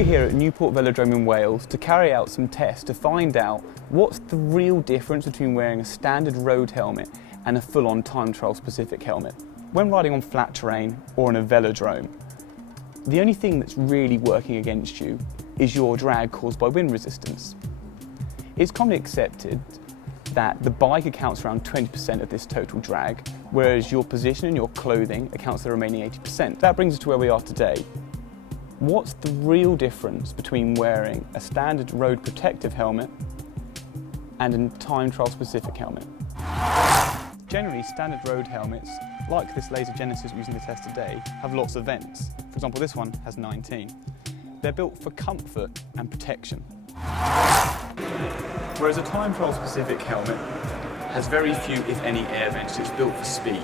We're here at Newport Velodrome in Wales to carry out some tests to find out what's the real difference between wearing a standard road helmet and a full-on time trial specific helmet. When riding on flat terrain or in a velodrome, the only thing that's really working against you is your drag caused by wind resistance. It's commonly accepted that the bike accounts for around 20% of this total drag, whereas your position and your clothing accounts for the remaining 80%. That brings us to where we are today. What's the real difference between wearing a standard road protective helmet and a time trial specific helmet? Generally, standard road helmets, like this Laser Genesis we're using to test today, have lots of vents. For example, this one has 19. They're built for comfort and protection. Whereas a time trial specific helmet has very few, if any, air vents. It's built for speed.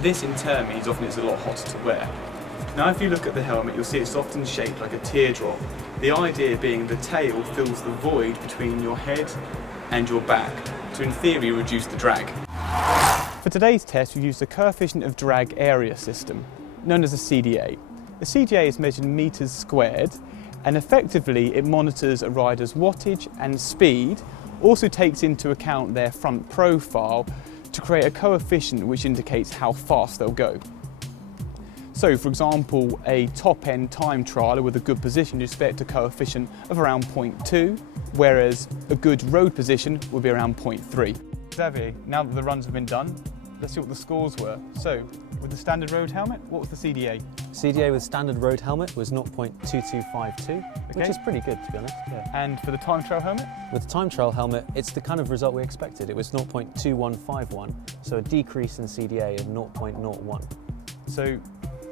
This in turn means often it's a lot hotter to wear. Now if you look at the helmet, you'll see it's often shaped like a teardrop. The idea being the tail fills the void between your head and your back to, in theory, reduce the drag. For today's test, we've used a coefficient of drag area system, known as a CDA. The CDA is measured in meters squared, and effectively it monitors a rider's wattage and speed, also takes into account their front profile to create a coefficient which indicates how fast they'll go. So for example, a top-end time trialer with a good position, you'd expect a coefficient of around 0.2, whereas a good road position would be around 0.3. Xavier, now that the runs have been done, let's see what the scores were. So, with the standard road helmet, what was the CDA? CDA with standard road helmet was 0.2252, which is pretty good, to be honest. Yeah. And for the time trial helmet? With the time trial helmet, it's the kind of result we expected. It was 0.2151, so a decrease in CDA of 0.01. So,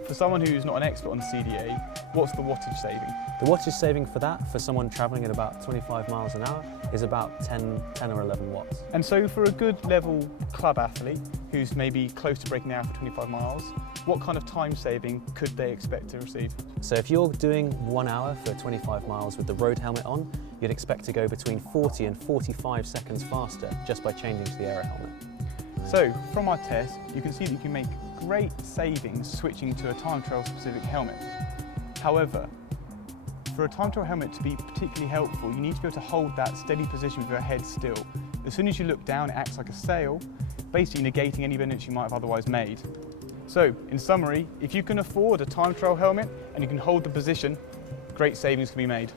for someone who's not an expert on CDA, what's the wattage saving? The wattage saving for that, for someone travelling at about 25 miles an hour, is about 10 or 11 watts. And so for a good level club athlete who's maybe close to breaking the hour for 25 miles, what kind of time saving could they expect to receive? So if you're doing 1 hour for 25 miles with the road helmet on, you'd expect to go between 40 and 45 seconds faster just by changing to the aero helmet. So from our test, you can see that you can make great savings switching to a time trial specific helmet. However, for a time trial helmet to be particularly helpful, you need to be able to hold that steady position with your head still. As soon as you look down, it acts like a sail, basically negating any bendings you might have otherwise made. So, in summary, if you can afford a time trial helmet and you can hold the position, great savings can be made.